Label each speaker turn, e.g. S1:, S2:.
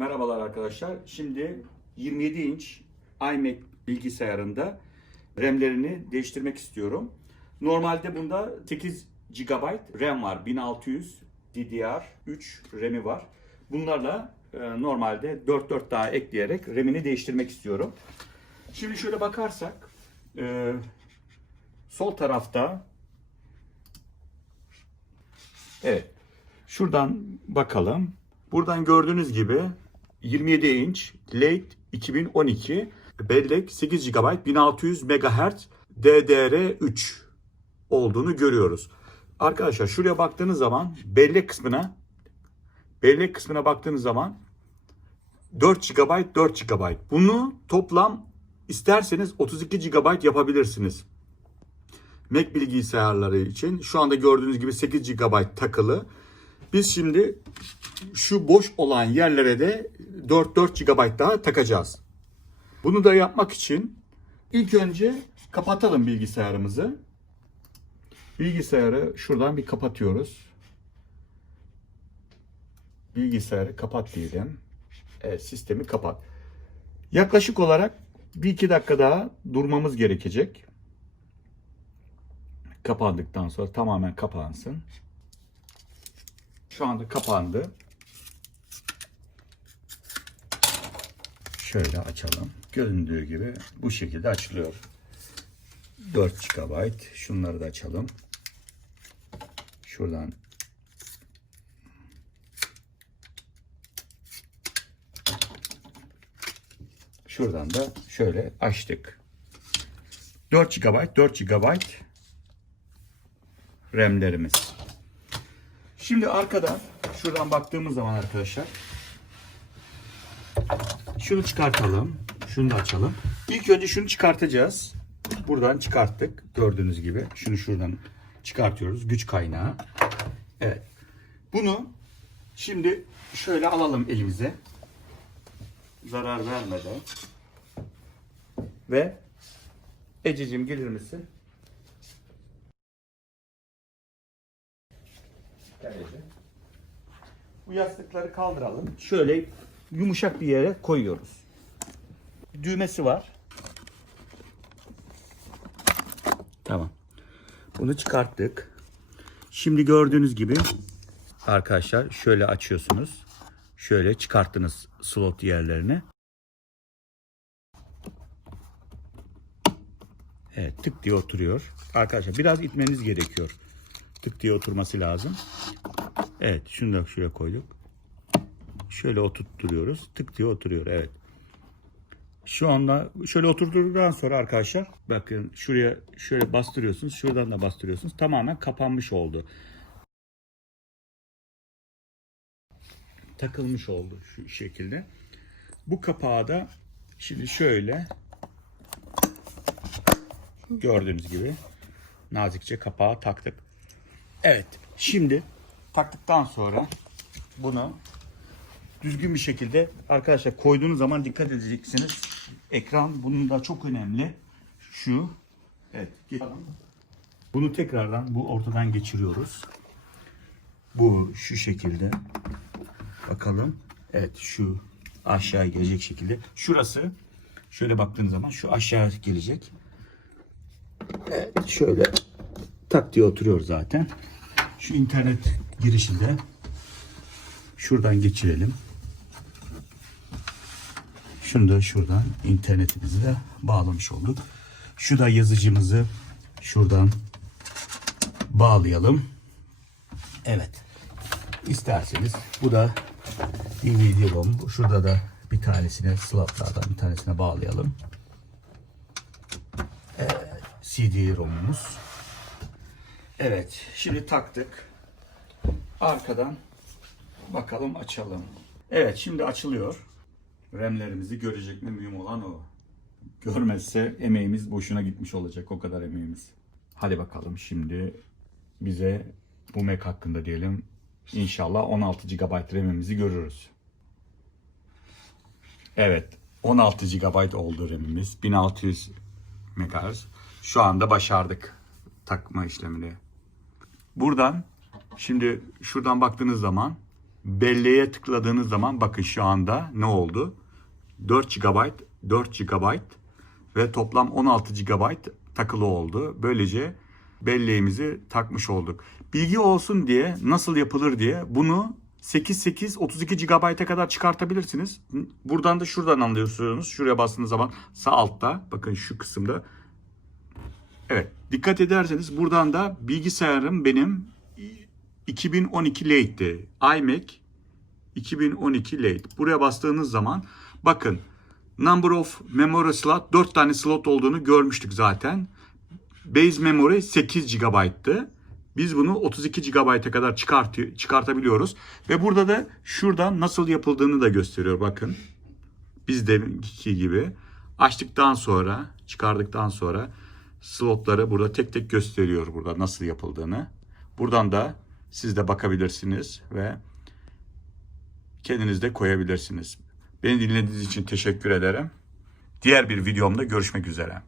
S1: Merhabalar arkadaşlar. Şimdi 27 inç iMac bilgisayarında RAM'lerini değiştirmek istiyorum. Normalde bunda 8 GB RAM var. 1600 DDR3 RAM'i var. Bunlarla e, normalde 4-4 daha ekleyerek RAM'ini değiştirmek istiyorum. Şimdi şöyle bakarsak e, sol tarafta evet şuradan bakalım. Buradan gördüğünüz gibi 27 inç late 2012 bellek 8 GB 1600 MHz DDR3 olduğunu görüyoruz. Arkadaşlar şuraya baktığınız zaman bellek kısmına bellek kısmına baktığınız zaman 4 GB 4 GB. Bunu toplam isterseniz 32 GB yapabilirsiniz. Mac bilgisayarları için şu anda gördüğünüz gibi 8 GB takılı. Biz şimdi şu boş olan yerlere de 4-4 GB daha takacağız. Bunu da yapmak için ilk önce kapatalım bilgisayarımızı. Bilgisayarı şuradan bir kapatıyoruz. Bilgisayarı kapat diyelim. Evet, sistemi kapat. Yaklaşık olarak bir iki dakika daha durmamız gerekecek. Kapandıktan sonra tamamen kapansın. Şu anda kapandı. Şöyle açalım. Göründüğü gibi bu şekilde açılıyor. 4 GB. Şunları da açalım. Şuradan Şuradan da şöyle açtık. 4 GB, 4 GB RAM'lerimiz. Şimdi arkadan şuradan baktığımız zaman arkadaşlar şunu çıkartalım. Şunu da açalım. İlk önce şunu çıkartacağız. Buradan çıkarttık. Gördüğünüz gibi. Şunu şuradan çıkartıyoruz. Güç kaynağı. Evet. Bunu şimdi şöyle alalım elimize. Zarar vermeden. Ve Ececiğim gelir misin? Bu yastıkları kaldıralım. Şöyle yumuşak bir yere koyuyoruz. Düğmesi var. Tamam. Bunu çıkarttık. Şimdi gördüğünüz gibi arkadaşlar şöyle açıyorsunuz. Şöyle çıkarttınız slot yerlerini. Evet tık diye oturuyor. Arkadaşlar biraz itmeniz gerekiyor. Tık diye oturması lazım. Evet şunu da şuraya koyduk. Şöyle oturtturuyoruz. Tık diye oturuyor. Evet. Şu anda şöyle oturduktan sonra arkadaşlar bakın şuraya şöyle bastırıyorsunuz. Şuradan da bastırıyorsunuz. Tamamen kapanmış oldu. Takılmış oldu şu şekilde. Bu kapağı da şimdi şöyle gördüğünüz gibi nazikçe kapağı taktık. Evet. Şimdi taktıktan sonra bunu düzgün bir şekilde arkadaşlar koyduğunuz zaman dikkat edeceksiniz. Ekran bunun da çok önemli. Şu. Evet. Bunu tekrardan bu ortadan geçiriyoruz. Bu şu şekilde. Bakalım. Evet şu aşağı gelecek şekilde. Şurası şöyle baktığınız zaman şu aşağı gelecek. Evet şöyle tak diye oturuyor zaten. Şu internet girişinde şuradan geçirelim. Şunu da şuradan internetimizi de bağlamış olduk. Şu da yazıcımızı şuradan bağlayalım. Evet. İsterseniz bu da DVD ROM. Şurada da bir tanesine slotlardan bir tanesine bağlayalım. Evet, CD ROM'umuz. Evet, şimdi taktık. Arkadan bakalım açalım. Evet, şimdi açılıyor. RAM'lerimizi görecek mi mühim olan o. Görmezse emeğimiz boşuna gitmiş olacak o kadar emeğimiz. Hadi bakalım şimdi bize bu Mac hakkında diyelim. İnşallah 16 GB RAM'imizi görürüz. Evet 16 GB oldu RAM'imiz. 1600 MHz. Şu anda başardık takma işlemini. Buradan şimdi şuradan baktığınız zaman belleğe tıkladığınız zaman bakın şu anda ne oldu? 4 GB, 4 GB ve toplam 16 GB takılı oldu. Böylece belleğimizi takmış olduk. Bilgi olsun diye nasıl yapılır diye bunu 88 32 GB'a kadar çıkartabilirsiniz. Buradan da şuradan anlıyorsunuz. Şuraya bastığınız zaman sağ altta bakın şu kısımda Evet. Dikkat ederseniz buradan da bilgisayarım benim 2012 Late'di. iMac 2012 Late. Buraya bastığınız zaman bakın number of memory slot 4 tane slot olduğunu görmüştük zaten. Base memory 8 GB'tı. Biz bunu 32 GB'a kadar çıkartı, çıkartabiliyoruz. Ve burada da şuradan nasıl yapıldığını da gösteriyor bakın. Bizdeki gibi. Açtıktan sonra, çıkardıktan sonra slotları burada tek tek gösteriyor burada nasıl yapıldığını. Buradan da siz de bakabilirsiniz ve kendiniz de koyabilirsiniz. Beni dinlediğiniz için teşekkür ederim. Diğer bir videomda görüşmek üzere.